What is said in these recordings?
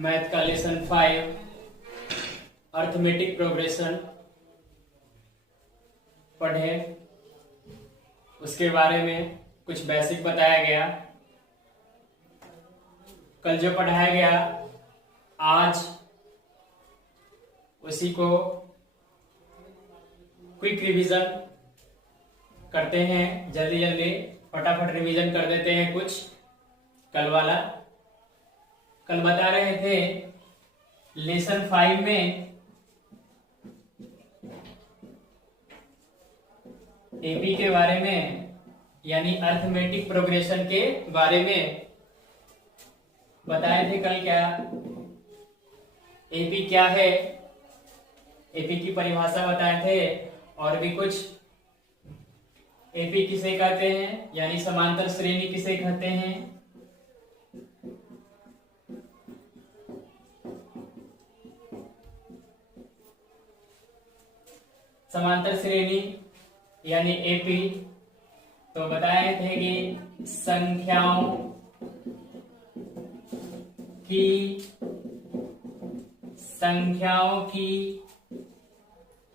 Math का lesson 5 arithmetic progression पढ़े। उसके बारे में कुछ बेसिक बताया गया। कल जो पढ़ाया गया आज उसी को क्विक रिवीजन करते हैं। जल्दी जल्दी फटाफट रिवीजन कर देते हैं कुछ कल वाला। कल बता रहे थे लेसन 5 में एपी के बारे में यानी अर्थमेटिक प्रोग्रेशन के बारे में बताए थे कल। क्या एपी क्या है, एपी की परिभाषा बताए थे और भी कुछ। एपी किसे कहते हैं यानी समांतर श्रेणी किसे कहते हैं। समांतर श्रेणी यानी एपी तो बताए थे कि संख्याओं की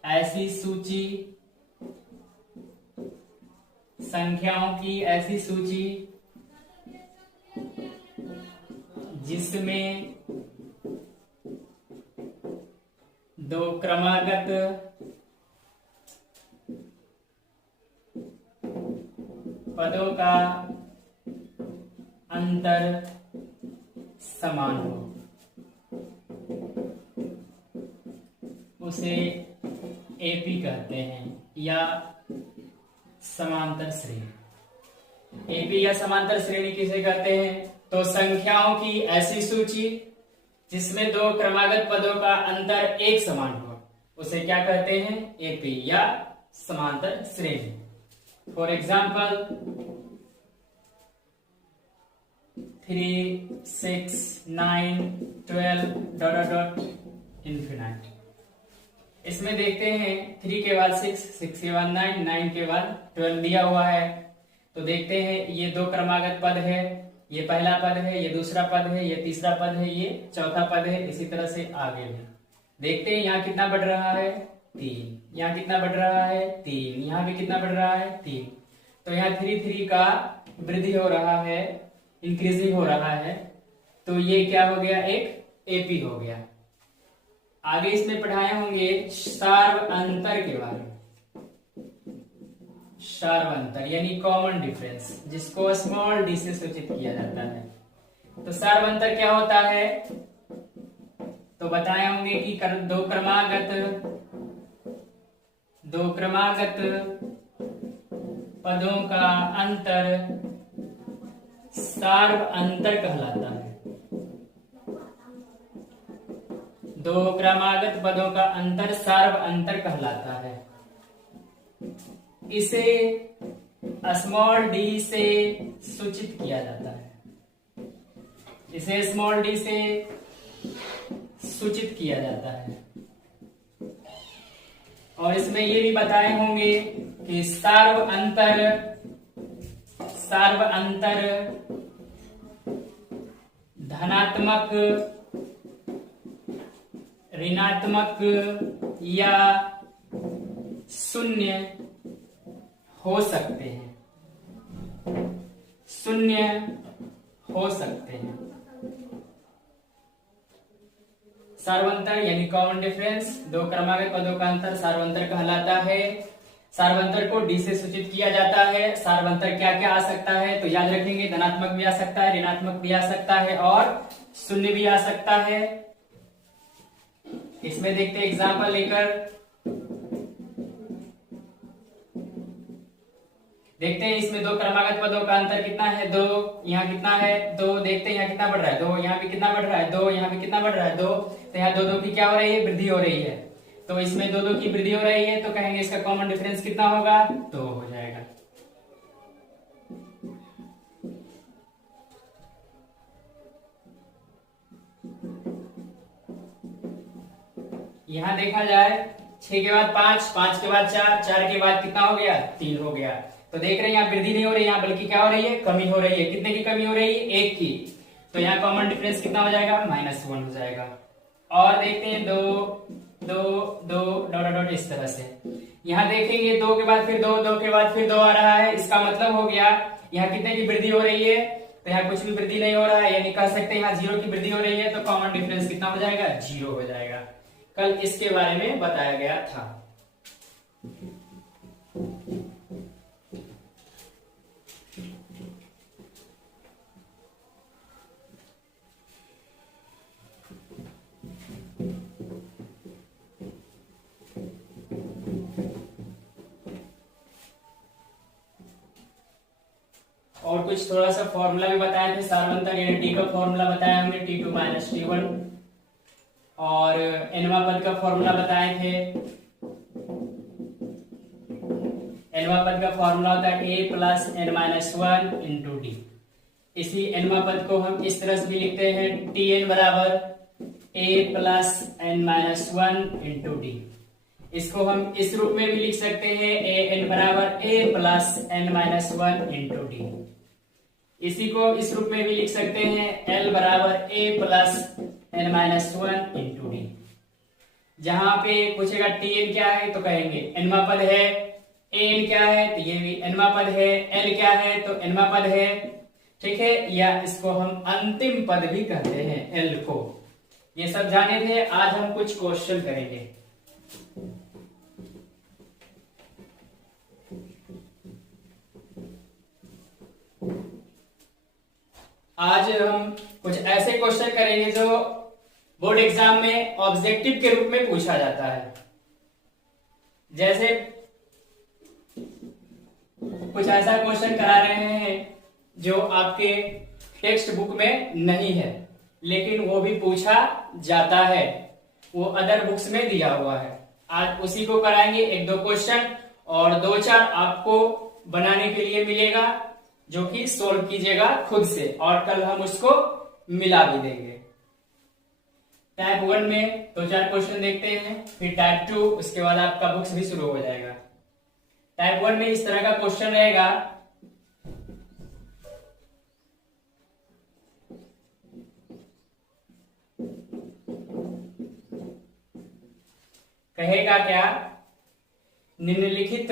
ऐसी सूची जिसमें दो क्रमागत पदों का अंतर समान हो उसे एपी कहते हैं या समांतर श्रेणी। एपी या समांतर श्रेणी किसे कहते हैं तो संख्याओं की ऐसी सूची जिसमें दो क्रमागत पदों का अंतर एक समान हो उसे क्या कहते हैं एपी या समांतर श्रेणी। For example 3, 6, 9, 12 ... infinite. इसमें देखते हैं 3 के बाद 6, 6 के बाद 9, 9 के बाद 12 दिया हुआ है। तो देखते हैं ये दो क्रमागत पद है, ये पहला पद है, ये दूसरा पद है, ये तीसरा पद है, ये चौथा पद है। इसी तरह से आगे भी देखते हैं यहाँ कितना बढ़ रहा है 3, यहाँ कितना बढ़ रहा है 3, यहाँ भी कितना बढ़ रहा है 3। तो यहाँ 3 3 का वृद्धि हो रहा है, इंक्रीजिंग हो रहा है। तो ये क्या हो गया एक एपी हो गया। आगे इसमें पढ़ाए होंगे सार्व अंतर के बारे में। सार्व अंतर यानी कॉमन डिफरेंस जिसको स्मॉल डी से सूचित किया जाता है। तो सार्व अंतर क्या होता है तो बताए होंगे कि दो क्रमागत पदों का अंतर सार्व अंतर कहलाता है। दो क्रमागत पदों का अंतर सार्व अंतर कहलाता है। इसे स्मॉल डी से सूचित किया जाता है। इसे स्मॉल डी से सूचित किया जाता है। और इसमें ये भी बताए होंगे कि सार्व अंतर धनात्मक, ऋणात्मक या शून्य हो सकते हैं। शून्य हो सकते हैं। सार्वंतर यानी कॉमन डिफरेंस, दो क्रमागत पदों का अंतर सार्वंतर कहलाता है। सार्वंतर को डी से सूचित किया जाता है। सार्वंतर क्या क्या आ सकता है तो याद रखेंगे धनात्मक भी आ सकता है, ऋणात्मक भी आ सकता है और शून्य भी आ सकता है। इसमें देखते हैं एग्जाम्पल लेकर देखते हैं। इसमें दो क्रमागत पदों का अंतर कितना है 2, यहाँ कितना है 2। देखते हैं यहाँ कितना बढ़ रहा है 2, यहाँ भी कितना बढ़ रहा है 2, यहाँ भी कितना बढ़ रहा है 2। तो यहाँ 2 2 की क्या हो रही है वृद्धि हो रही है। तो इसमें 2 2 की वृद्धि हो रही है तो कहेंगे इसका कॉमन डिफरेंस कितना होगा 2 हो जाएगा। यहाँ देखा जाए 6 के बाद 5, 5 के बाद 4, 4 के बाद कितना हो गया 3 हो गया। तो देख रहे हैं यहाँ वृद्धि नहीं हो रही, यहाँ बल्कि क्या हो रही है कमी हो रही है। कितने की कमी हो रही है 1 की। तो यहाँ कॉमन डिफरेंस कितना हो जाएगा, -1 हो जाएगा। और देखते हैं 2 2 2 डॉट डॉट इस तरह से। यहाँ देखेंगे 2 के बाद फिर 2, 2 के बाद फिर 2 आ रहा है, इसका मतलब हो गया यहाँ कितने की वृद्धि हो रही है, तो यहाँ कुछ भी वृद्धि नहीं हो रहा है, यानी कह सकते हैं यहाँ 0 की वृद्धि हो रही है, तो कॉमन डिफरेंस कितना हो जाएगा, 0 हो जाएगा। कल इसके बारे में बताया गया था। और कुछ थोड़ा सा फॉर्मूला भी बताए थे, सार्वंतर यानी टी का फॉर्मूला बताया हमने, T2 - T1, और एनवा पद का फॉर्मूला बताए थे। एनवा पद का फॉर्मूला होता है a + n-1 × d। इसी एनवा पद को हम इस तरह से भी लिखते हैं, Tn बराबर a + n-1 × d। इसको हम इस रूप में भी लिख सकते हैं, an बराबर a + n-1 × d। इसी को इस रूप में भी लिख सकते हैं, L बराबर a + n-1 × d। जहां पे पूछेगा Tn क्या है तो कहेंगे nवा पद है, An क्या है तो ये भी nवा पद है, L क्या है तो nवा पद है, ठीक है। या इसको हम अंतिम पद भी कहते हैं L को। ये सब जाने थे, आज हम कुछ क्वेश्चन करेंगे। आज हम कुछ ऐसे क्वेश्चन करेंगे जो बोर्ड एग्जाम में ऑब्जेक्टिव के रूप में पूछा जाता है। जैसे कुछ ऐसा क्वेश्चन करा रहे हैं जो आपके टेक्स्ट बुक में नहीं है, लेकिन वो भी पूछा जाता है, वो अदर बुक्स में दिया हुआ है। आज उसी को कराएंगे, 1-2 क्वेश्चन और 2-4 आपको बनाने के लिए मिलेगा, जो कि सोल्व कीजिएगा खुद से, और कल हम उसको मिला भी देंगे। टाइप 1 में 2-4 क्वेश्चन देखते हैं, फिर टाइप 2, उसके बाद आपका बुक्स भी शुरू हो जाएगा। टाइप 1 में इस तरह का क्वेश्चन रहेगा, कहेगा क्या, निम्नलिखित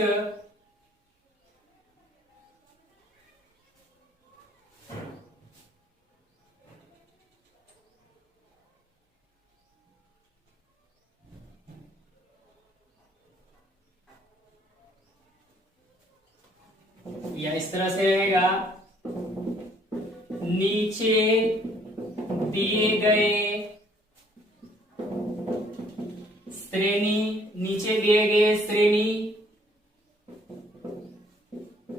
या इस तरह से रहेगा, नीचे दिए गए श्रेणी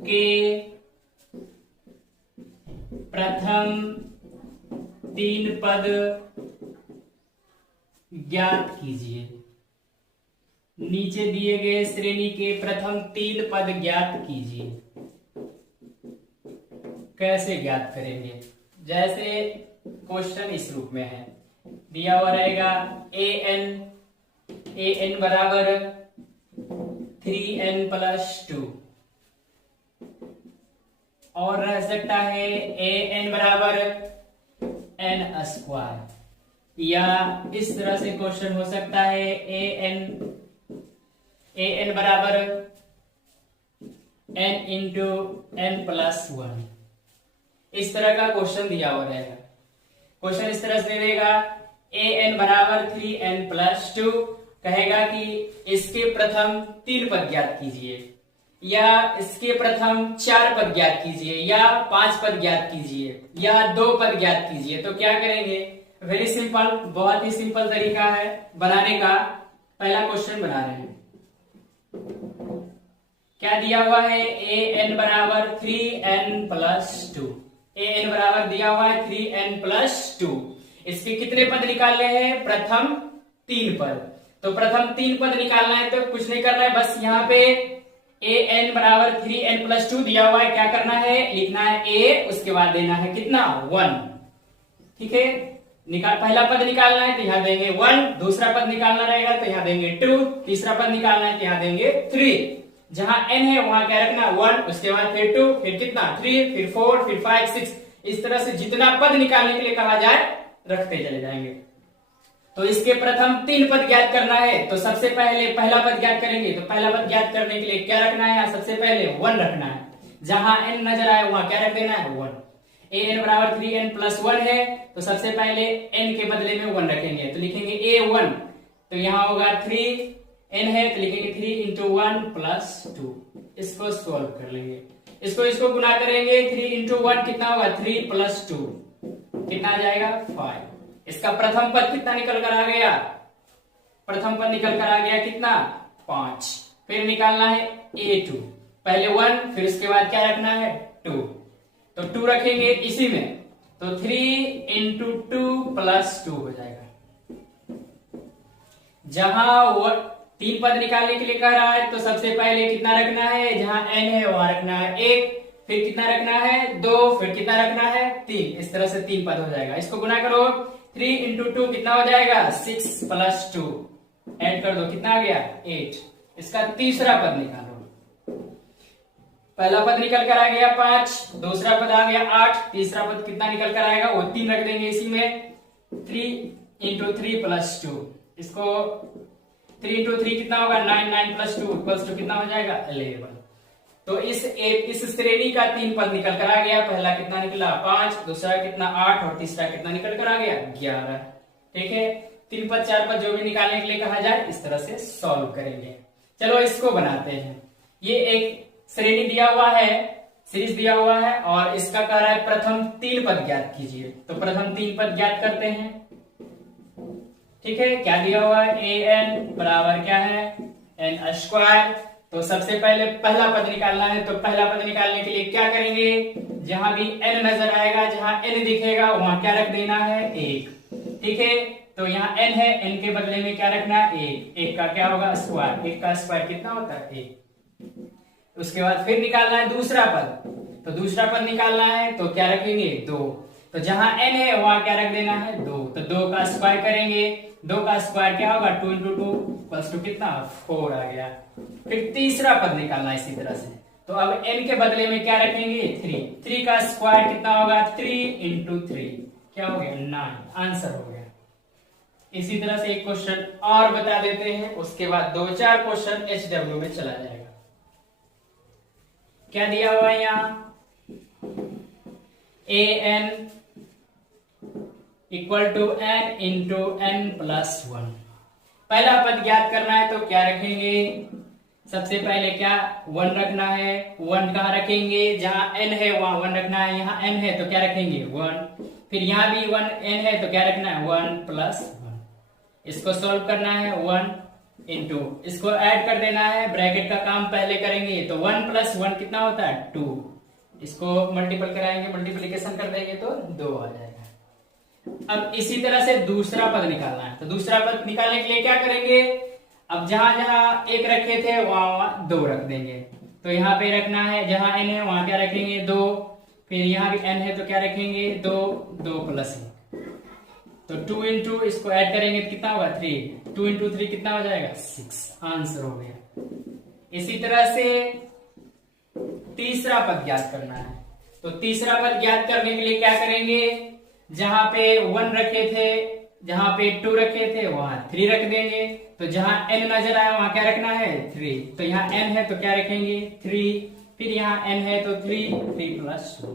के प्रथम 3 पद ज्ञात कीजिए। नीचे दिए गए श्रेणी के प्रथम 3 पद ज्ञात कीजिए। कैसे ज्ञात करेंगे? जैसे क्वेश्चन इस रूप में है, दिया हुआ रहेगा an बराबर 3n + 2, और रह सकता है an बराबर n², या इस तरह से क्वेश्चन हो सकता है an बराबर n × n+1। इस तरह का क्वेश्चन दिया हुआ रहेगा। क्वेश्चन इस तरह से देगा, an बराबर 3n + 2, कहेगा कि इसके प्रथम 3 पद ज्ञात कीजिए, या इसके प्रथम 4 पद ज्ञात कीजिए, या 5 पद ज्ञात कीजिए, या 2 पद ज्ञात कीजिए। तो क्या करेंगे? वेरी सिंपल, बहुत ही सिंपल तरीका है बनाने का। पहला क्वेश्चन बना रहे हैं, क्या दिया हुआ है, an बराबर 3n + 2। an बराबर दिया हुआ है 3n + 2। इसके कितने पद निकालने हैं? प्रथम 3 पद। तो प्रथम 3 पद निकालना है तो कुछ नहीं करना है, बस यहाँ पे an बराबर 3n + 2 दिया हुआ है, क्या करना है, लिखना है a, उसके बाद देना है कितना, 1। ठीक है, पहला पद निकालना है तो यहाँ देंगे 1, दूसरा पद निकालना रहेगा तो यहाँ देंगे 2, तीसरा पद निकालना है तो यहाँ देंगे 3। जहां n है वहां क्या रखना, 1, उसके बाद फिर 2, फिर कितना 3, फिर 4, फिर 5, 6, इस तरह से जितना पद निकालने के लिए कहा जाए रखते चले जाएंगे। तो इसके प्रथम 3 पद ज्ञात करना है, तो सबसे पहले पहला पद ज्ञात करेंगे। तो पहला पद ज्ञात करने के लिए क्या रखना है, सबसे पहले 1 रखना है। जहां n नजर आए वहां क्या रख देना है, 1। an बराबर 3n प्लस 1 है, तो सबसे पहले n के बदले में 1 रखेंगे, तो लिखेंगे a1। तो यहाँ होगा 3n है, तो लिखेंगे 3 इंटू 1 प्लस 2। इसको सॉल्व कर लेंगे, इसको गुना करेंगे। 3 इंटू 1 कितना होगा, 3 प्लस 2 कितना आ जाएगा, 5। इसका प्रथम पद कितना निकल कर आ गया, प्रथम पद निकल कर आ गया कितना, 5। फिर निकालना है a2, पहले 1 फिर उसके बाद क्या रखना है, 2। तो 2 रखेंगे इसी में, तो 3 इंटू 2 प्लस 2 हो जाएगा। जहां वो 3 पद निकालने के लिए कह रहा है, तो सबसे पहले कितना रखना है, जहां n है वहां रखना है 1, फिर कितना रखना है 2, फिर कितना रखना है 3। इस तरह से 3 पद हो जाएगा। इसको गुना करो, 3 इंटू 2 कितना हो जाएगा, 6 प्लस 2 ऐड कर दो, कितना आ गया, 8। इसका तीसरा पद निकालो। पहला पद निकल कर आ गया 5, दूसरा पद आ गया 8, तीसरा पद कितना निकल कर आएगा, वो 3 रख देंगे इसी में। 3 इंटू 3 प्लस 2, इसको 3 इंटू 3 कितना होगा, 9, 9 प्लस 2 इक्वल्स टू कितना हो जाएगा, 11। तो इस श्रेणी का 3 पद निकल कर आ गया। पहला कितना निकला, 5, दूसरा कितना 8 और तीसरा कितना निकल कर आ गया, 11। ठीक है, 3 पद 4 पद जो भी निकालने के लिए कहा जाए इस तरह से सॉल्व करेंगे। चलो इसको बनाते हैं। ये एक श्रेणी दिया हुआ है, सीरीज दिया हुआ है, और इसका कह रहा है प्रथम 3 पद ज्ञात कीजिए। तो प्रथम 3 पद ज्ञात करते हैं। ठीक है, क्या दिया हुआ है, an बराबर क्या है, n स्क्वायर। तो सबसे पहले पहला पद निकालना है, तो पहला पद निकालने के लिए क्या करेंगे, जहां भी n नजर आएगा, जहां n दिखेगा वहां क्या रख देना है, 1। ठीक है, तो यहाँ n है, n के बदले में क्या रखना है, 1। 1 का क्या होगा, स्क्वायर। 1 का स्क्वायर कितना होता है, 1। उसके बाद फिर निकालना है दूसरा पद, तो दूसरा पद निकालना है तो क्या रखेंगे, 2। तो जहां n है वहां क्या रख देना है, 2। तो 2 का स्क्वायर करेंगे, 2 का स्क्वायर क्या होगा, 2 इंटू 2 प्लस 2 कितना, 4 आ गया। फिर तीसरा पद निकालना है इसी तरह से, तो अब n के बदले में क्या रखेंगे, 3। 3 का स्क्वायर कितना होगा, 3 इंटू 3 क्या हो गया, 9। आंसर हो गया। इसी तरह से एक क्वेश्चन और बता देते हैं, उसके बाद 2-4 क्वेश्चन HW में चला जाएगा। क्या दिया हुआ है यहाँ, an equal to n into n plus 1। पहला पद ज्ञात करना है, तो क्या रखेंगे, सबसे पहले क्या 1 रखना है। 1 कहाँ रखेंगे, जहां n है वहां 1 रखना है। यहाँ n है तो क्या रखेंगे, 1। फिर यहाँ भी 1 n है तो क्या रखना है, 1 प्लस 1। इसको सॉल्व करना है, 1 इंटू इसको ऐड कर देना है, ब्रैकेट का काम पहले करेंगे। तो 1 प्लस 1 कितना होता है, 2। इसको मल्टीपल कराएंगे, मल्टीप्लीकेशन कर देंगे तो 2 आ जाएगा। अब इसी तरह से दूसरा पद निकालना है, तो दूसरा पद निकालने के लिए क्या करेंगे, अब जहां जहां 1 रखे थे वहां 2 रख देंगे। तो यहाँ पे रखना है, जहां n है वहां क्या रखेंगे, 2। फिर यहाँ भी n है तो क्या रखेंगे, 2। 2 प्लस 1, तो 2 इंटू इसको ऐड करेंगे तो कितना होगा, 3। 2 इंटू 3 कितना हो जाएगा, 6। आंसर हो गया। इसी तरह से तीसरा पद ज्ञात करना है, तो तीसरा पद ज्ञात करने के लिए क्या करेंगे, जहां पे 1 रखे थे, जहां पे 2 रखे थे वहां 3 रख देंगे। तो जहां n नजर आया वहां क्या रखना है, 3। तो यहाँ n है तो क्या रखेंगे, 3। फिर यहाँ n है तो 3 प्लस 2।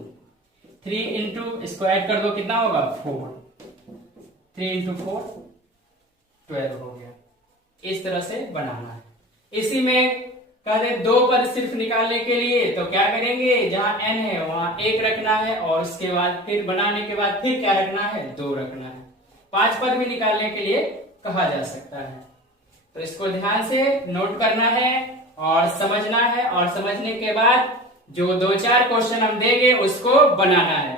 3 इंटू इसको ऐड कर दो, कितना होगा, 4। 3 इंटू 4 12 हो गया। इस तरह से बनाना है। इसी में कहते 2 पद सिर्फ निकालने के लिए तो क्या करेंगे, जहां n है वहां 1 रखना है, और उसके बाद फिर बनाने के बाद फिर क्या रखना है, 2 रखना है। 5 पद भी निकालने के लिए कहा जा सकता है। तो इसको ध्यान से नोट करना है और समझना है, और समझने के बाद जो 2-4 क्वेश्चन हम देंगे उसको बनाना है।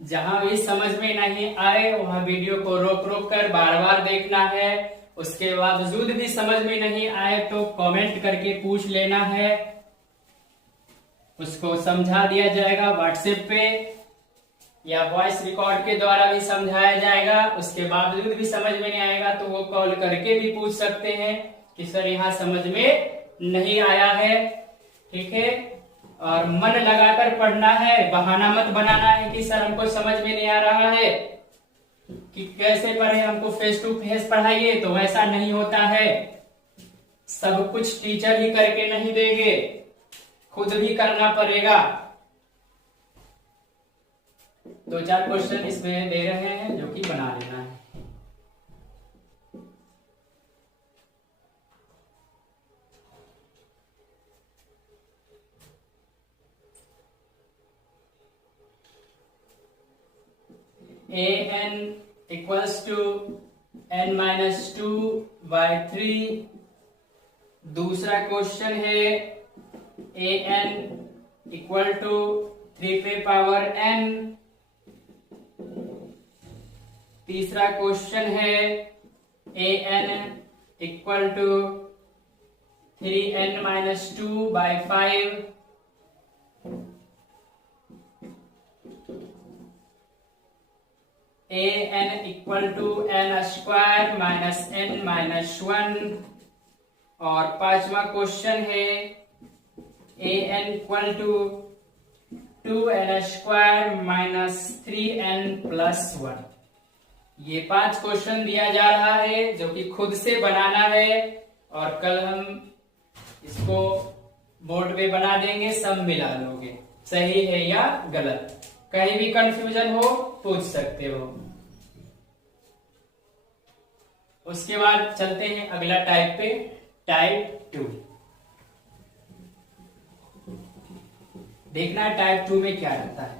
जहां भी समझ में नहीं आए वहां वीडियो को रोक रोक कर बार बार देखना है, उसके बावजूद भी समझ में नहीं आए तो कमेंट करके पूछ लेना है, उसको समझा दिया जाएगा व्हाट्सएप पे या वॉइस रिकॉर्ड के द्वारा भी समझाया जाएगा। उसके बावजूद भी समझ में नहीं आएगा तो वो कॉल करके भी पूछ सकते हैं कि सर यहाँ समझ में नहीं आया है। ठीक है, और मन लगाकर पढ़ना है, बहाना मत बनाना है कि सर हमको समझ में नहीं आ रहा है कि कैसे पढ़े, हमको फेस टू फेस पढ़ाइए, तो ऐसा नहीं होता है। सब कुछ टीचर ही करके नहीं देंगे, खुद भी करना पड़ेगा। 2-4 क्वेश्चन इसमें दे रहे हैं जो कि बना लेना है। an equals to n minus 2/3। दूसरा क्वेश्चन है an इक्वल टू 3 पे पावर n। तीसरा क्वेश्चन है an equal to 3n minus 2/5। an equal to n square minus n minus 1। और पांचवा क्वेश्चन है an equal to 2n square minus 3n plus 1। ये 5 question दिया जा रहा है जो कि खुद से बनाना है और कल हम इसको बोर्ड पे बना देंगे, सब मिला लोगे, सही है या गलत। कहीं भी कंफ्यूजन हो पूछ सकते हो। उसके बाद चलते हैं अगला टाइप पे, टाइप 2। देखना टाइप 2 में क्या रहता है।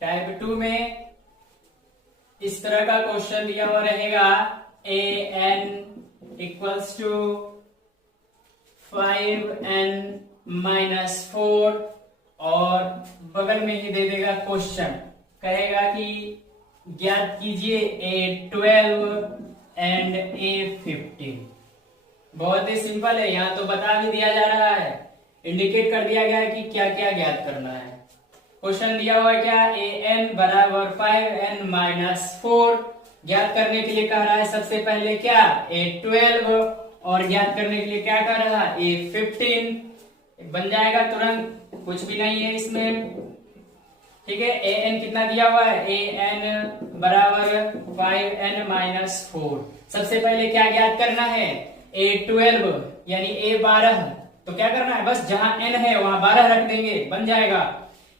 टाइप 2 में इस तरह का क्वेश्चन दिया हुआ रहेगा an equals to 5n minus 4 और बगल में ही दे देगा क्वेश्चन, कहेगा कि ज्ञात कीजिए a12 एंड a15। बहुत ही सिंपल है, यहाँ तो बता भी दिया जा रहा है, इंडिकेट कर दिया गया है कि क्या क्या ज्ञात करना है। क्वेश्चन दिया हुआ है क्या, an बराबर 5n माइनस 4। ज्ञात करने के लिए कह रहा है सबसे पहले क्या, a12 और ज्ञात करने के लिए क्या कह रहा है, a15। बन जाएगा तुरंत, कुछ भी नहीं है इसमें। ठीक है, an कितना दिया हुआ है, an बराबर 5n माइनस 4। सबसे पहले क्या ज्ञात करना है, a12 यानी a12। तो क्या करना है, बस जहां n है वहां 12 रख देंगे, बन जाएगा।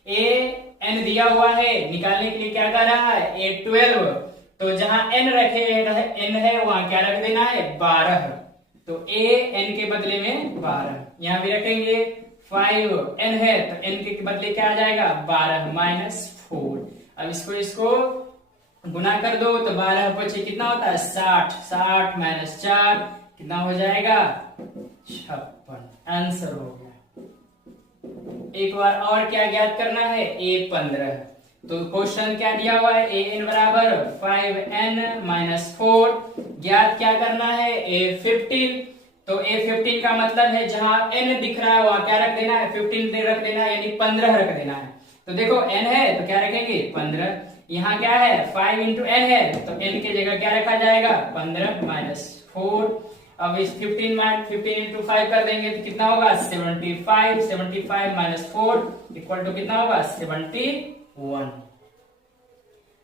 an दिया हुआ है, निकालने के लिए क्या कर रहा है, a12। तो जहां n रखे n है वहां क्या रख देना है, 12। तो an के बदले में 12, यहां भी रखेंगे 5n है तो n के बदले क्या आ जाएगा, 12 माइनस 4। अब इसको गुना कर दो तो 12 पचे कितना होता है, 60। 60 माइनस 4 कितना हो जाएगा, 56। आंसर हो गया। एक बार और क्या ज्ञात करना है, a15। तो क्वेश्चन क्या दिया हुआ है, an बराबर 5n माइनस 4। ज्ञात क्या करना है, a15। तो a15 का मतलब है जहां n दिख रहा है वहां क्या रख देना है, 15 रख देना है, यानी 15 रख देना है। तो देखो n है तो क्या रखेंगे, 15। यहाँ क्या है, 5 इंटू n है तो n की जगह क्या रखा जाएगा, 15 माइनस 4। अब इस 15 माइनस 15 इंटू 5 कर देंगे तो कितना होगा 75, 75 माइनस 4 इक्वल टू कितना होगा 71।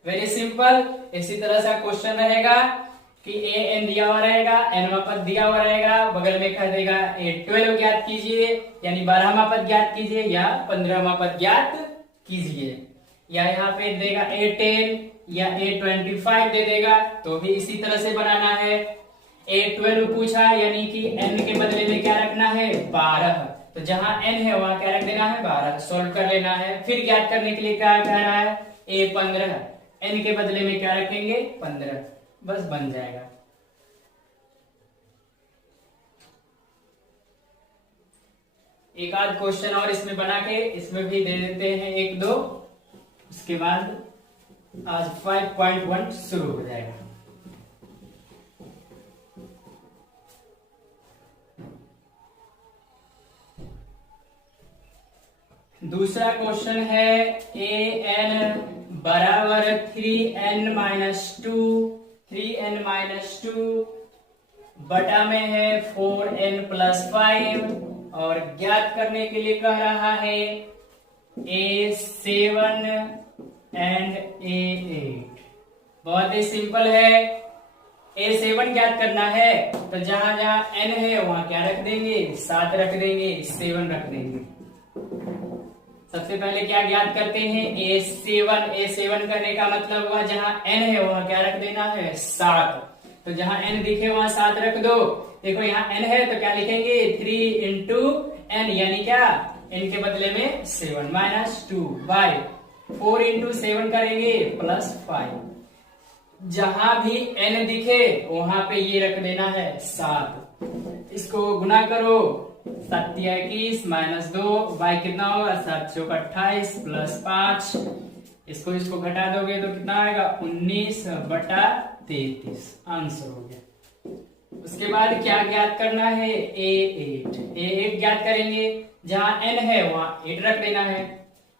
Very simple. इसी तरह से क्वेश्चन रहेगा कि ए एन दिया हुआ रहेगा, एनवा पद दिया हुआ रहेगा, बगल में कह देगा ए 12 ज्ञात कीजिए, यानी 12वां पद ज्ञात कीजिए या 15वां पद ज्ञात कीजिए, या यहाँ पे देगा ए 10 या ए 25 दे देगा, तो भी इसी तरह से बनाना है। ए 12 पूछा, यानी कि एन के बदले में क्या रखना है 12, तो जहां एन है वहां क्या रख देना है 12, सोल्व कर लेना है। फिर ज्ञात करने के लिए क्या कह रहा है ए 15, एन के बदले में क्या रखेंगे 15, बस बन जाएगा। एक आध क्वेश्चन और इसमें बना के इसमें भी दे देते हैं एक दो, उसके बाद आज 5.1 शुरू हो जाएगा। दूसरा क्वेश्चन है ए एन बराबर 3n माइनस 2 बटा में है 4n प्लस 5 और ज्ञात करने के लिए कह रहा है A7 एंड A8। बहुत ही सिंपल है। A7 ज्ञात करना है तो जहां जहां n है वहां क्या रख देंगे 7 रख देंगे, 7 रख देंगे। सबसे पहले क्या ज्ञात करते हैं A7 करने का मतलब हुआ जहां n है वहां क्या रख देना है 7, तो जहां n दिखे वहां 7 रख दो। देखो यहाँ n है तो क्या लिखेंगे 3 इंटू n, यानी क्या n के बदले में 7 माइनस 2 बाय 4 इंटू 7 करेंगे प्लस 5, जहां भी n दिखे वहां पे ये रख देना है 7। इसको गुना करो 7 21 माइनस 2 बाई कितना होगा 7 चौक 28 प्लस 5, इसको घटा दोगे तो कितना आएगा 19/33, आंसर हो गया। उसके बाद क्या ज्ञात करना है A8 ज्ञात करेंगे, जहां n है वहां 8 रख देना है,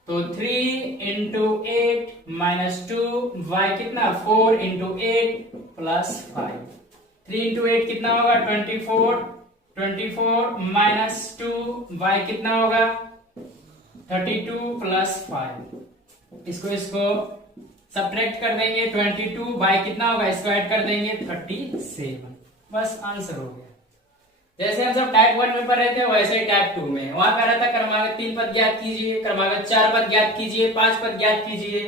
तो 3 इंटू 8 माइनस 2 बाई कितना 4 इंटू 8 प्लस 5, 3 इंटू 8 कितना होगा 24 माइनस 2 बाई कितना होगा 32 प्लस 5, इसको सब्ट्रैक्ट कर देंगे, 22 बाई कितना होगा इसको ऐड कर देंगे 37, बस आंसर हो गया। जैसे हम सब टाइप 1 में पढ़ रहे थे वैसे ही टाइप 2 में वहां कह रहा था क्रमागत 3 पद ज्ञात कीजिए, क्रमागत 4 पद ज्ञात कीजिए, 5 पद ज्ञात कीजिए,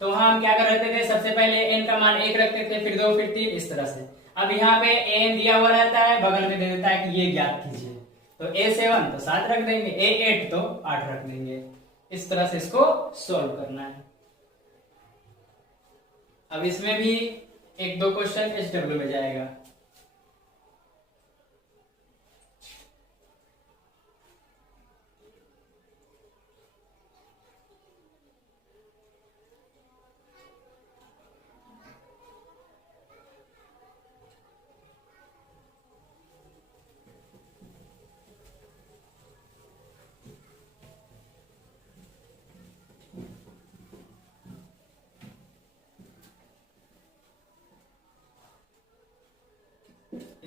तो वहां हम क्या कर रहे थे सबसे पहले n का मान 1 रखते थे, फिर 2 फिर 3 इस तरह से। अब यहाँ पे an दिया हुआ रहता है, बगल में दे देता है कि ये ज्ञात कीजिए, तो A7 तो 7 रख देंगे, A8 तो 8 रख देंगे, इस तरह से इसको सोल्व करना है। अब इसमें भी एक दो क्वेश्चन SW में जाएगा।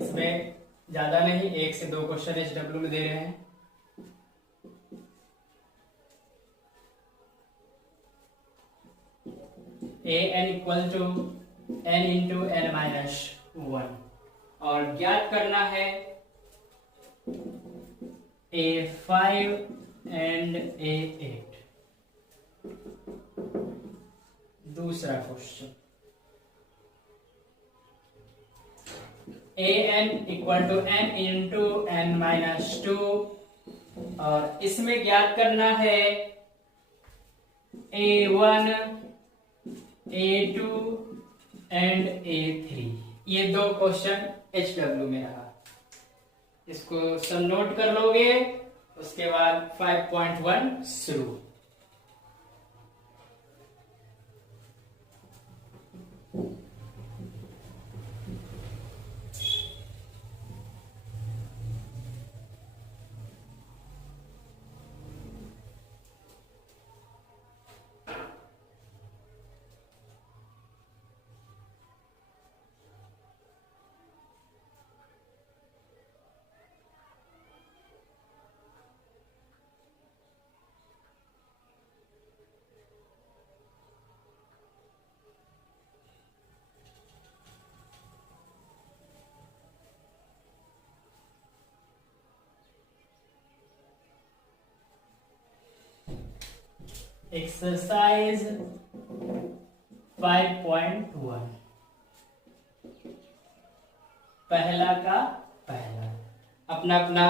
इसमें ज्यादा नहीं, 1 से 2 क्वेश्चन SW में दे रहे हैं। an equal to n into n minus 1 और ज्ञात करना है A5 एंड A8। दूसरा question an equal to n into n minus 2 और इसमें ज्ञात करना है A1 A2 एंड A3। ये 2 क्वेश्चन HW में रहा, इसको सब नोट कर लोगे, उसके बाद 5.1 शुरू। एक्सरसाइज 5.1 पहला का पहला। अपना अपना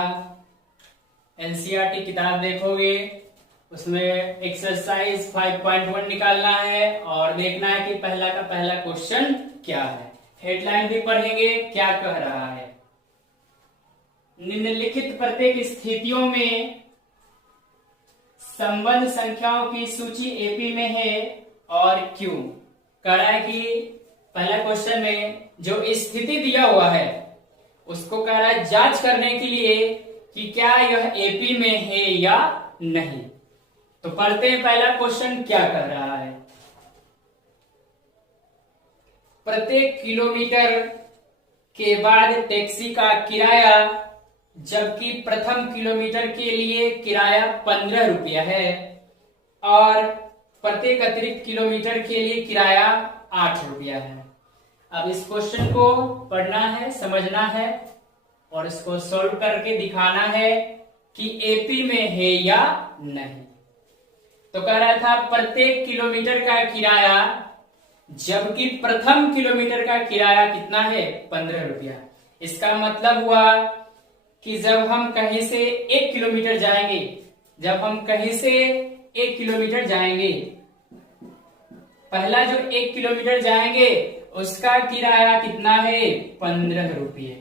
एनसीईआरटी किताब देखोगे, उसमें एक्सरसाइज 5.1 निकालना है और देखना है कि पहला का पहला क्वेश्चन क्या है। हेडलाइन भी पढ़ेंगे क्या कह रहा है। निम्नलिखित प्रत्येक स्थितियों में संबंध संख्याओं की सूची एपी में है और क्यों। कह रहा है कि पहला क्वेश्चन में जो स्थिति दिया हुआ है उसको कह रहा है जांच करने के लिए कि क्या यह एपी में है या नहीं। तो पढ़ते हैं पहला क्वेश्चन क्या कह रहा है। प्रत्येक किलोमीटर के बाद टैक्सी का किराया, जबकि प्रथम किलोमीटर के लिए किराया 15 रुपया है और प्रत्येक अतिरिक्त किलोमीटर के लिए किराया 8 रुपया है। अब इस क्वेश्चन को पढ़ना है, समझना है और इसको सॉल्व करके दिखाना है कि एपी में है या नहीं। तो कह रहा था प्रत्येक किलोमीटर का किराया, जबकि प्रथम किलोमीटर का किराया कितना है 15 रुपया। इसका मतलब हुआ कि जब हम कहीं से 1 किलोमीटर जाएंगे, जब हम कहीं से 1 किलोमीटर जाएंगे, पहला जो 1 किलोमीटर जाएंगे उसका किराया कितना है 15 रुपये।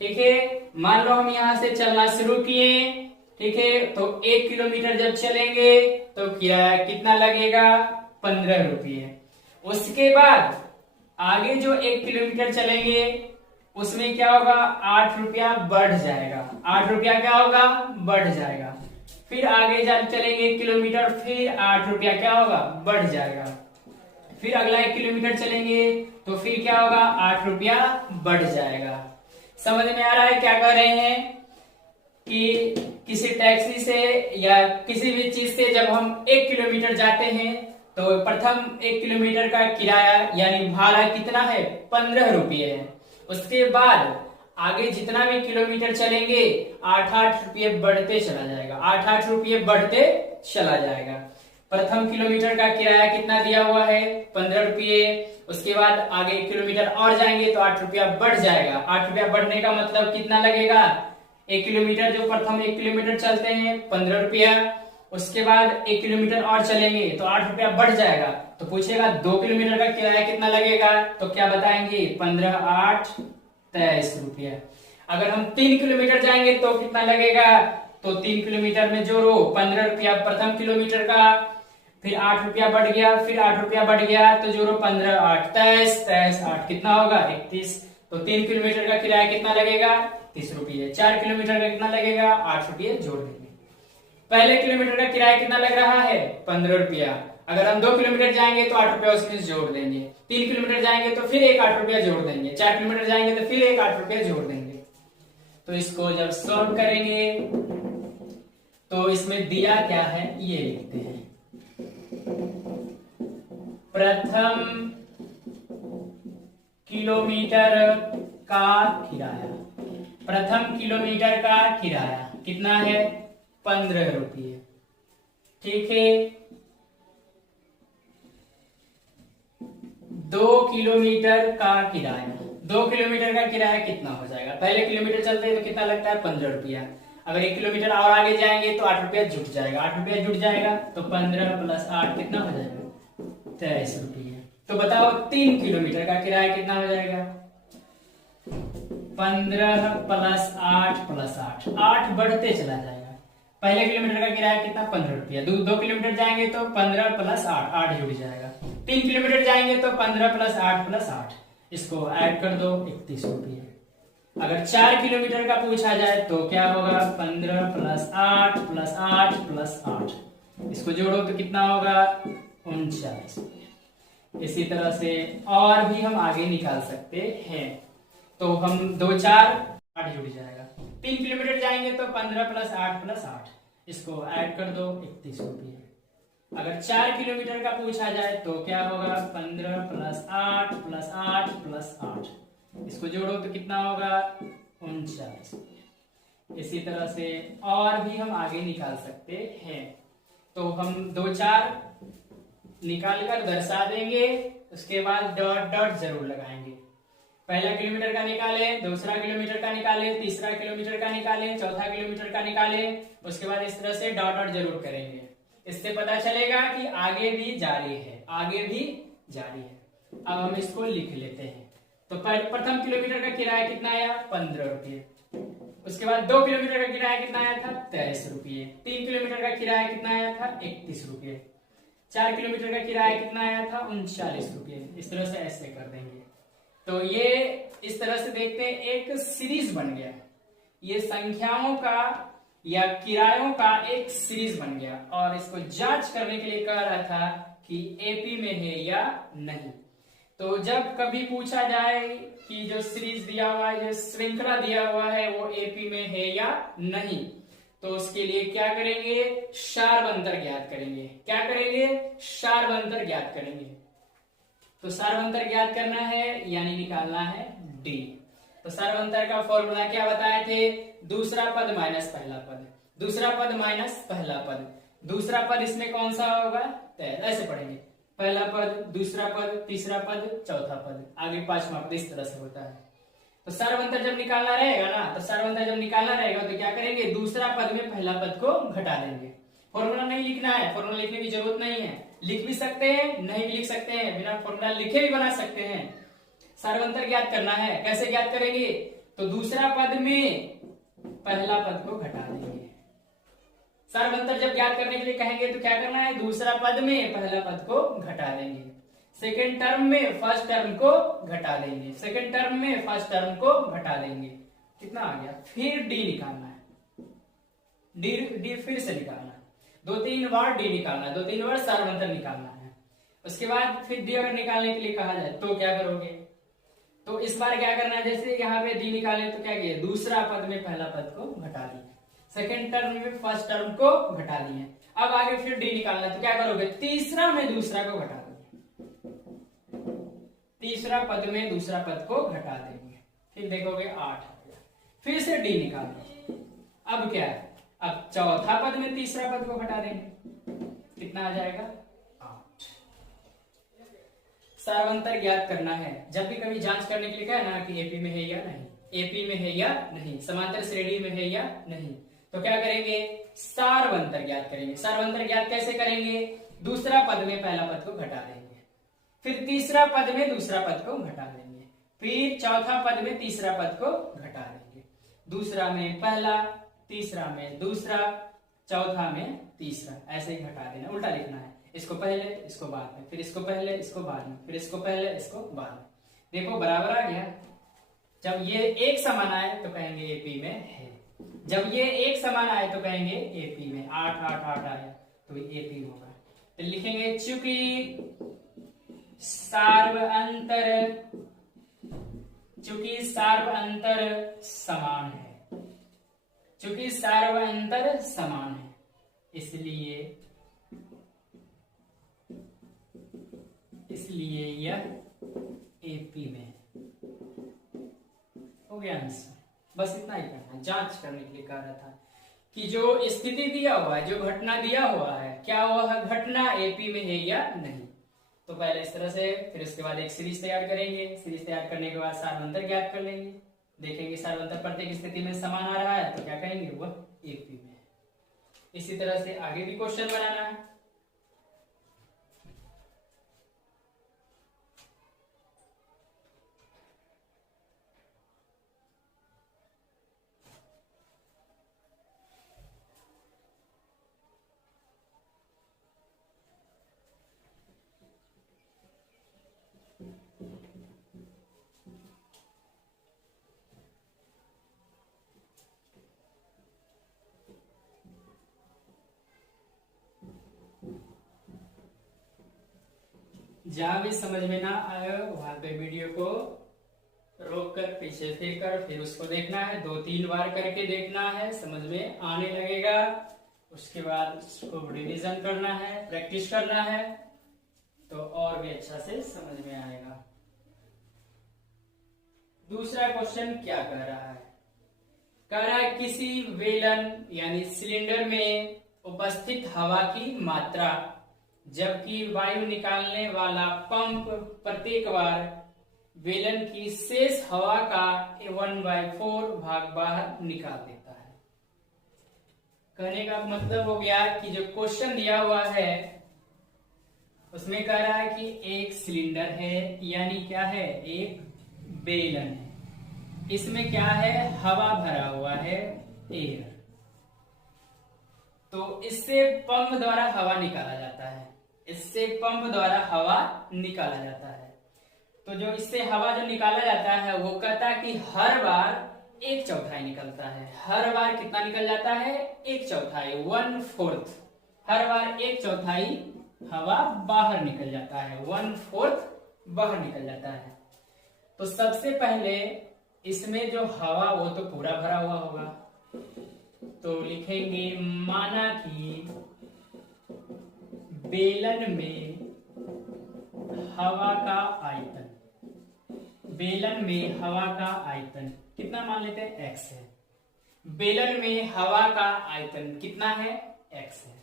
ठीक है, मान लो हम यहां से चलना शुरू किए, ठीक है, तो 1 किलोमीटर जब चलेंगे तो किराया कितना लगेगा 15 रुपये। उसके बाद आगे जो 1 किलोमीटर चलेंगे उसमें क्या होगा 8 रुपया बढ़ जाएगा। 8 रुपया क्या होगा बढ़ जाएगा। फिर आगे जब चलेंगे 1 किलोमीटर फिर 8 रुपया क्या होगा बढ़ जाएगा। फिर अगला 1 किलोमीटर चलेंगे तो फिर क्या होगा 8 रुपया बढ़ जाएगा। समझ में आ रहा है क्या कह रहे हैं कि किसी टैक्सी से या किसी भी चीज से जब हम 1 किलोमीटर जाते हैं तो प्रथम 1 किलोमीटर का किराया यानी भाड़ा कितना है 15 रुपये है। उसके बाद आगे जितना भी किलोमीटर चलेंगे 8-8 रुपये बढ़ते चला जाएगा, 8-8 रुपये बढ़ते चला जाएगा। प्रथम किलोमीटर का किराया कितना दिया हुआ है 15 रुपये। उसके बाद आगे 1 किलोमीटर और जाएंगे तो 8 रुपया बढ़ जाएगा। 8 रुपया बढ़ने का मतलब कितना लगेगा 1 किलोमीटर, जो प्रथम 1 किलोमीटर चलते हैं 15 रुपया। उसके बाद 1 किलोमीटर और चलेंगे तो 8 रुपया बढ़ जाएगा। तो पूछेगा 2 किलोमीटर का किराया कितना लगेगा, तो क्या बताएंगे 15 8 23 रुपया। अगर हम 3 किलोमीटर जाएंगे तो कितना लगेगा, तो 3 किलोमीटर में जोड़ो 15 रुपया प्रथम किलोमीटर का, फिर 8 रुपया बढ़ गया, फिर 8 रुपया बढ़ गया तो जोड़ो 15 8 23 23 8 कितना होगा 31। तो 3 किलोमीटर का किराया कितना लगेगा 30 रुपये। 4 किलोमीटर का कितना लगेगा 8 रुपये जोड़ देंगे। पहले किलोमीटर का किराया कितना लग रहा है 15 रुपया। अगर हम 2 किलोमीटर जाएंगे तो 8 रुपया उसमें जोड़ देंगे। 3 किलोमीटर जाएंगे तो फिर एक 8 रुपया जोड़ देंगे। 4 किलोमीटर जाएंगे तो फिर एक 8 रुपया जोड़ देंगे। तो इसको जब सॉल्व करेंगे तो इसमें दिया क्या है ये लिखते हैं। प्रथम किलोमीटर का किराया, प्रथम किलोमीटर का किराया कितना है 15 रुपये। ठीक है, 2 किलोमीटर का किराया, 2 किलोमीटर का किराया कितना हो जाएगा। पहले किलोमीटर चलते हैं तो कितना लगता है 15 रुपया। अगर 1 किलोमीटर और आगे जाएंगे तो 8 रुपया जुट जाएगा। 8 रुपया जुट जाएगा तो 15 + 8 कितना हो जाएगा 23 रुपये। तो बताओ 3 किलोमीटर का किराया कितना हो जाएगा 15 + 8 + 8, 8 बढ़ते चला जाएगा। पहले किलोमीटर का किराया कितना 15 रुपया। 2 किलोमीटर जाएंगे तो 15 + 8, 8 जुड़ जाएगा। 3 किलोमीटर जाएंगे तो 15 + 8 + 8, इसको ऐड कर दो 31 रुपये। अगर 4 किलोमीटर का पूछा जाए तो क्या होगा 15 + 8 + 8 + 8, इसको जोड़ो तो कितना होगा 39 रुपये। इसी तरह से और भी हम आगे निकाल सकते हैं। तो हम 2 4 8 जुड़ जाएगा। 3 किलोमीटर जाएंगे तो 15 + 8 + 8, इसको ऐड कर दो 31 रुपये। अगर 4 किलोमीटर का पूछा जाए तो क्या होगा 15 + 8 + 8 + 8, इसको जोड़ो तो कितना होगा 39 रुपये। इसी तरह से और भी हम आगे निकाल सकते हैं। तो हम 2 4 निकाल कर दर्शा देंगे, उसके बाद डॉट डॉट जरूर लगाएंगे। पहला किलोमीटर का निकाले, दूसरा किलोमीटर का निकाले, तीसरा किलोमीटर का निकाले, चौथा किलोमीटर का निकाले, उसके बाद इस तरह से डॉट डॉट जरूर करेंगे। इससे पता चलेगा कि आगे भी जारी है, आगे भी जारी है। अब हम इसको लिख लेते हैं। तो प्रथम किलोमीटर का किराया कितना आया? 15 रुपये। उसके बाद 2 किलोमीटर का किराया कितना आया था? 23 रुपये। 3 किलोमीटर का किराया कितना आया था? 31 रुपये। 4 किलोमीटर का किराया कितना आया था? 39 रुपये। इस तरह से ऐसे कर देंगे। तो ये इस तरह से देखते हैं एक सीरीज बन गया, ये संख्याओं का या किरायों का एक सीरीज बन गया। और इसको जांच करने के लिए कह रहा था कि एपी में है या नहीं। तो जब कभी पूछा जाए कि जो सीरीज दिया हुआ है, जो श्रृंखला दिया हुआ है, वो एपी में है या नहीं, तो उसके लिए क्या करेंगे? सारवंतर ज्ञात करेंगे। क्या करेंगे? सारवंतर ज्ञात करेंगे। तो सारवंतर ज्ञात करना है यानी निकालना है डी। तो सारवंतर का फॉर्मूला क्या बताए थे? दूसरा पद माइनस पहला पद, दूसरा पद माइनस पहला पद, दूसरा पद इसमें कौन सा होगा? ऐसे पढ़ेंगे, पहला पद, दूसरा पद, तीसरा पद, चौथा पद, आगे पांचवा पद, इस तरह से होता है। तो सारवंतर जब निकालना रहेगा ना, तो सारवंतर जब निकालना रहेगा तो क्या करेंगे? दूसरा पद में पहला पद को घटा देंगे। फॉर्मूला नहीं लिखना है, फॉर्मूला लिखने की जरूरत नहीं है, लिख भी सकते हैं, नहीं भी लिख सकते हैं, बिना फॉर्मूला लिखे भी बना सकते हैं। सारवंतर ज्ञात करना है, कैसे ज्ञात करेंगे? तो दूसरा पद में पहला पद को घटा देंगे। सारवंतर जब ज्ञात करने के लिए कहेंगे तो क्या करना है? दूसरा पद में पहला पद को घटा देंगे, सेकेंड टर्म में फर्स्ट टर्म को घटा देंगे, सेकेंड टर्म में फर्स्ट टर्म को घटा देंगे। कितना आ गया? फिर डी निकालना है, डी फिर से निकालना है, 2-3 बार डी निकालना है, 2-3 बार सारवंतर निकालना है। उसके बाद फिर डी अगर निकालने के लिए कहा जाए तो क्या करोगे? तो इस बार क्या करना है? जैसे यहाँ पे डी निकाले तो क्या किया? दूसरा पद में पहला पद को घटा दिया, सेकेंड टर्म में फर्स्ट टर्म को घटा दिए। अब आगे फिर डी निकालना है तो क्या करोगे? तीसरा में दूसरा को घटा दोगे, तीसरा पद में दूसरा पद को घटा देंगे, फिर देखोगे 8 आ गया। फिर से डी निकालो, अब क्या है? अब चौथा पद में तीसरा पद को घटा देंगे, कितना आ जाएगा? 8। सारवंतर ज्ञात करना है। जब भी कभी जांच करने के लिए कहा ना कि एपी में है या नहीं, एपी में है या नहीं, समांतर श्रेणी में है या नहीं, तो क्या करेंगे? सारवंतर ज्ञात करेंगे। सारवंतर ज्ञात कैसे करेंगे? दूसरा पद में पहला पद को घटा देंगे, फिर तीसरा पद में दूसरा पद को घटा देंगे, फिर चौथा पद में तीसरा पद को घटा देंगे, दूसरा में पहला, तीसरा में दूसरा, चौथा में तीसरा, ऐसे ही घटा देना। उल्टा लिखना है, इसको पहले इसको बाद में, फिर इसको पहले इसको बाद में, फिर इसको पहले इसको बाद में। देखो बराबर आ गया। जब ये एक समान आए तो कहेंगे एपी में है, जब ये एक समान आए तो कहेंगे एपी में। 8 8 8 आया तो एपी होगा। तो लिखेंगे चूंकि सार्वअंतर समान है, चूंकि सार्वअंतर समान है, इसलिए यह एपी में हो गया आंसर। बस इतना ही करना, जांच करने के लिए कह रहा था कि जो स्थिति दिया हुआ है, जो घटना दिया हुआ है, क्या वह घटना एपी में है या नहीं। तो पहले इस तरह से, फिर उसके बाद एक सीरीज तैयार करेंगे, सीरीज तैयार करने के बाद सारवंतर ज्ञात कर लेंगे, देखेंगे सारवंतर प्रत्येक स्थिति में समान आ रहा है तो क्या कहेंगे? वह एपी में। इसी तरह से आगे भी क्वेश्चन बनाना है। जहां भी समझ में ना आए वहां पे वीडियो को रोक कर पीछे फिर कर फिर उसको देखना है, 2-3 बार करके देखना है, समझ में आने लगेगा। उसके बाद उसको रिवीजन करना है, प्रैक्टिस करना है, तो और भी अच्छा से समझ में आएगा। दूसरा क्वेश्चन क्या कह रहा है? कह रहा है किसी वेलन यानी सिलेंडर में उपस्थित हवा की मात्रा, जबकि वायु निकालने वाला पंप प्रत्येक बार बेलन की शेष हवा का 1/4 भाग बाहर निकाल देता है। कहने का मतलब हो गया कि जो क्वेश्चन दिया हुआ है उसमें कह रहा है कि एक सिलेंडर है, यानी क्या है, एक बेलन है, इसमें क्या है, हवा भरा हुआ है, एयर। तो इससे पंप द्वारा हवा निकाला जाता है, इससे पंप द्वारा हवा निकाला जाता है। तो जो इससे हवा जो निकाला जाता है वो कहता है कि हर बार 1/4 निकलता है। हर बार कितना निकल जाता है, 1/4, 1/4। हर बार 1/4 हवा बाहर निकल जाता है, 1/4 बाहर निकल जाता है। तो सबसे पहले इसमें जो हवा वो तो पूरा भरा हुआ होगा, तो लिखेंगे माना कि बेलन में हवा का आयतन, बेलन में हवा का आयतन कितना मान लेते हैं, x है। बेलन में हवा का आयतन कितना है, x है।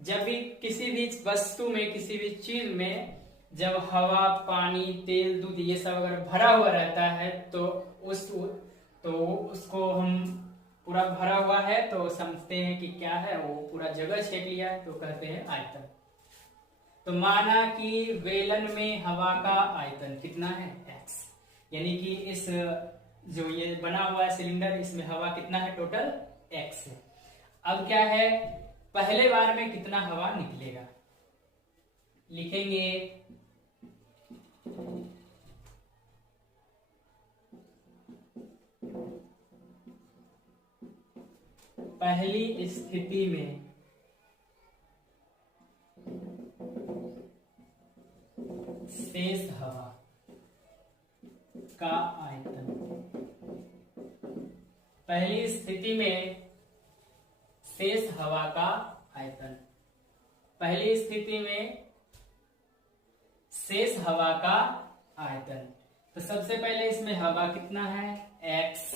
जब भी किसी भी वस्तु में, किसी भी चीज में जब हवा, पानी, तेल, दूध ये सब अगर भरा हुआ रहता है तो उसको हम पूरा भरा हुआ है तो समझते हैं कि क्या है, वो पूरा जगह छेक लिया है तो कहते हैं आयतन। तो माना कि बेलन में हवा का आयतन कितना है, x, यानी कि इस जो ये बना हुआ है सिलेंडर, इसमें हवा कितना है, टोटल x है। अब क्या है, पहले बार में कितना हवा निकलेगा, लिखेंगे पहली स्थिति में शेष हवा का आयतन, पहली स्थिति में शेष हवा का आयतन, पहली स्थिति में शेष हवा का आयतन। तो सबसे पहले इसमें हवा कितना है, x।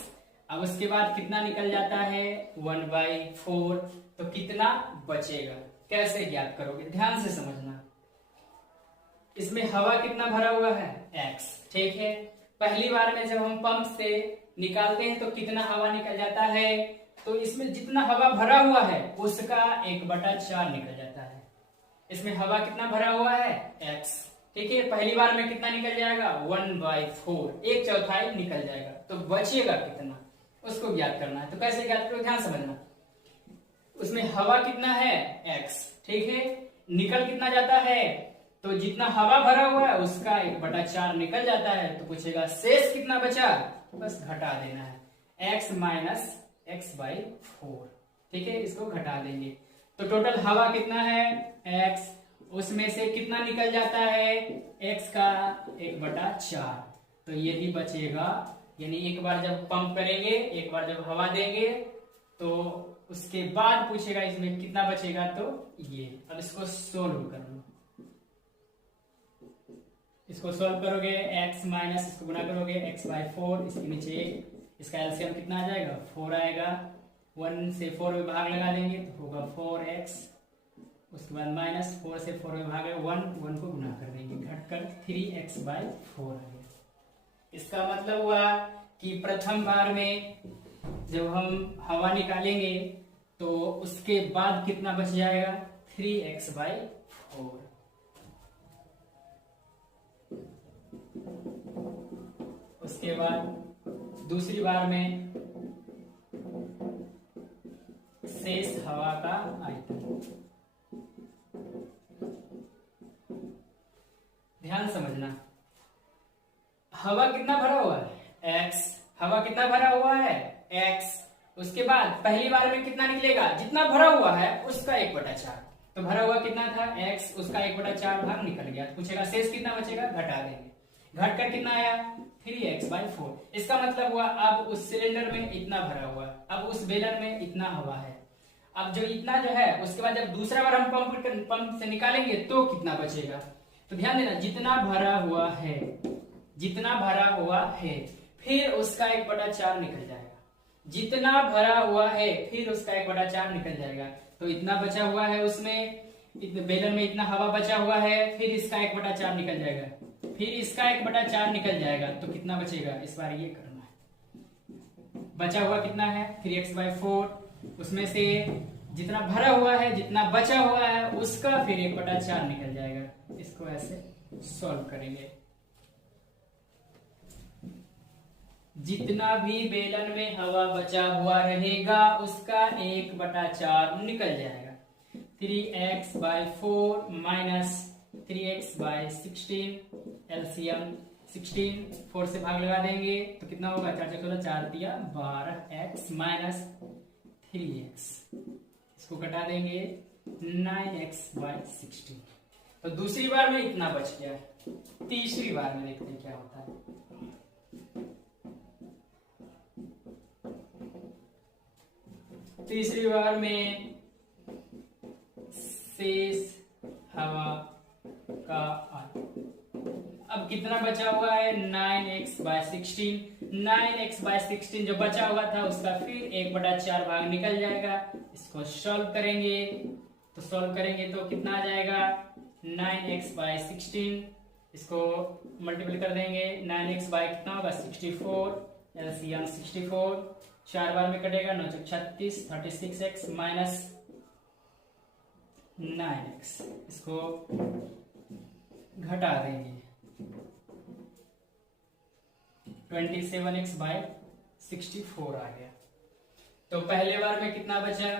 अब उसके बाद कितना निकल जाता है, 1/4। तो कितना बचेगा, कैसे ज्ञात करोगे, ध्यान से समझना। इसमें हवा कितना भरा हुआ है, x, ठीक है। पहली बार में जब हम पंप से निकालते हैं तो कितना हवा निकल जाता है, तो इसमें जितना हवा भरा हुआ है उसका 1/4 निकल जाता है। इसमें हवा कितना भरा हुआ है, x, ठीक है। पहली बार में कितना निकल जाएगा, 1/4, 1/4 निकल जाएगा। तो बचेगा कितना, उसको ज्ञात करना है। तो कैसे ज्ञात करो, ध्यान समझना। उसमें हवा कितना है, x, ठीक है। निकल कितना जाता है, तो जितना हवा भरा हुआ है उसका 1/4 निकल जाता है। तो पूछेगा शेष कितना बचा, बस घटा देना है, x माइनस x/4, ठीक है। इसको घटा देंगे तो टोटल हवा कितना है, x, उसमें से कितना निकल जाता है, x का 1/4। तो यही बचेगा, यानी एक बार जब पंप करेंगे, एक बार जब हवा देंगे तो उसके बाद पूछेगा इसमें कितना बचेगा, तो ये। अब इसको सोल्व कर लो, इसको सोल्व करोगे, x माइनस इसको गुणा करोगे x/4, इसके नीचे इसका एलसीएम कितना आ जाएगा, 4 आएगा। 1 से 4 में भाग लगा देंगे तो होगा 4x, उसके बाद माइनस 4 से 4 में भाग 1 को गुना कर देंगे, घटकर 3x/4 आ गया। इसका मतलब हुआ कि प्रथम बार में जब हम हवा निकालेंगे तो उसके बाद कितना बच जाएगा, 3x/4। उसके बाद दूसरी बार में शेष हवा का आयतन, ध्यान समझना। हवा कितना भरा हुआ है, x, हवा कितना भरा हुआ है, x। उसके बाद पहली बार में कितना निकलेगा, जितना भरा हुआ है उसका 1/4। तो भरा हुआ कितना था, x, उसका 1/4 भाग निकल गया। तो पूछेगा शेष कितना बचेगा, घटा देंगे, घटकर कितना आया, 3x/4। इसका मतलब हुआ अब उस सिलेंडर में इतना भरा हुआ है, अब उस बेलन में इतना हवा है। अब जो इतना जो है उसके बाद जब दूसरा बार हम पंप से निकालेंगे तो कितना बचेगा। तो ध्यान देना, जितना भरा हुआ है, जितना भरा हुआ है फिर उसका 1/4 निकल जाएगा, जितना भरा हुआ है फिर उसका 1/4 निकल जाएगा। तो इतना बचा हुआ है, उसमें बेलन में इतना हवा बचा हुआ है, फिर इसका 1/4 निकल जाएगा, फिर इसका 1/4 निकल जाएगा, तो कितना बचेगा? इस बार ये करना है। बचा हुआ कितना है? 3x/4, उसमें से जितना भरा हुआ है, जितना बचा हुआ है, उसका फिर 1/4 निकल जाएगा। इसको ऐसे सॉल्व करेंगे। जितना भी बेलन में हवा बचा हुआ रहेगा उसका 1/4 निकल जाएगा। 3x/4 माइनस 3x/16, एलसीएम 16, 4 से भाग लगा देंगे तो कितना होगा? 4 16, 4 दिया 12x माइनस 3x, इसको कटा देंगे 9x/16। तो दूसरी बार में इतना बच गया। तीसरी बार में देखते हैं क्या होता है। तीसरी बार में शेष हवा का अब कितना बचा हुआ है? 9x/16। 9x/16 जो बचा हुआ था उसका फिर 1/4 भाग निकल जाएगा। इसको सॉल्व करेंगे तो कितना आ जाएगा? 9x/16, इसको मल्टीपल कर देंगे। 9x बाय कितना होगा? 64, एलसीएम 64, 4 बार में कटेगा 9 36, 36x माइनस 9x, इसको घटा देंगे 27x/64 आ गया। तो पहले बार में कितना बचा?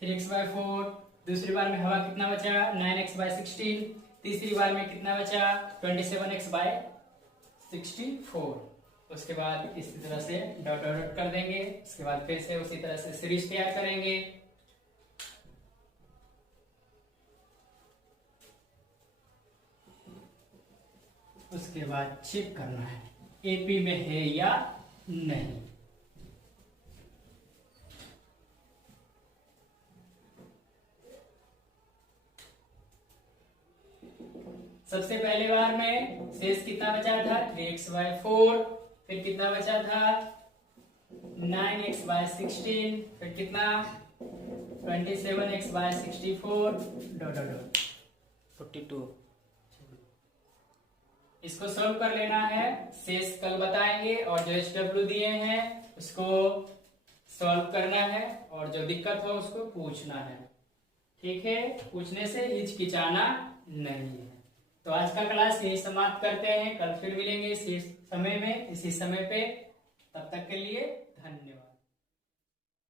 3x/4, दूसरी बार में हवा कितना बचा? 9x/16, तीसरी बार में कितना बचा? 27x/64। उसके बाद इसी तरह से डॉट डॉट कर देंगे। उसके बाद फिर से उसी तरह से सीरीज तैयार करेंगे। उसके बाद चेक करना है एपी में है या नहीं। सबसे पहले बार में शेष कितना बचा था? 3x/4, फिर कितना बचा था? 9x/16, फिर कितना? 27x/64 dot dot 42। इसको सॉल्व कर लेना है। शेष कल बताएंगे और जो SW दिए हैं उसको सॉल्व करना है और जो दिक्कत हो उसको पूछना है। ठीक है, पूछने से हिचकिचाना नहीं है। तो आज का क्लास यही समाप्त करते हैं। कल फिर मिलेंगे इसी समय पे। तब तक के लिए धन्यवाद।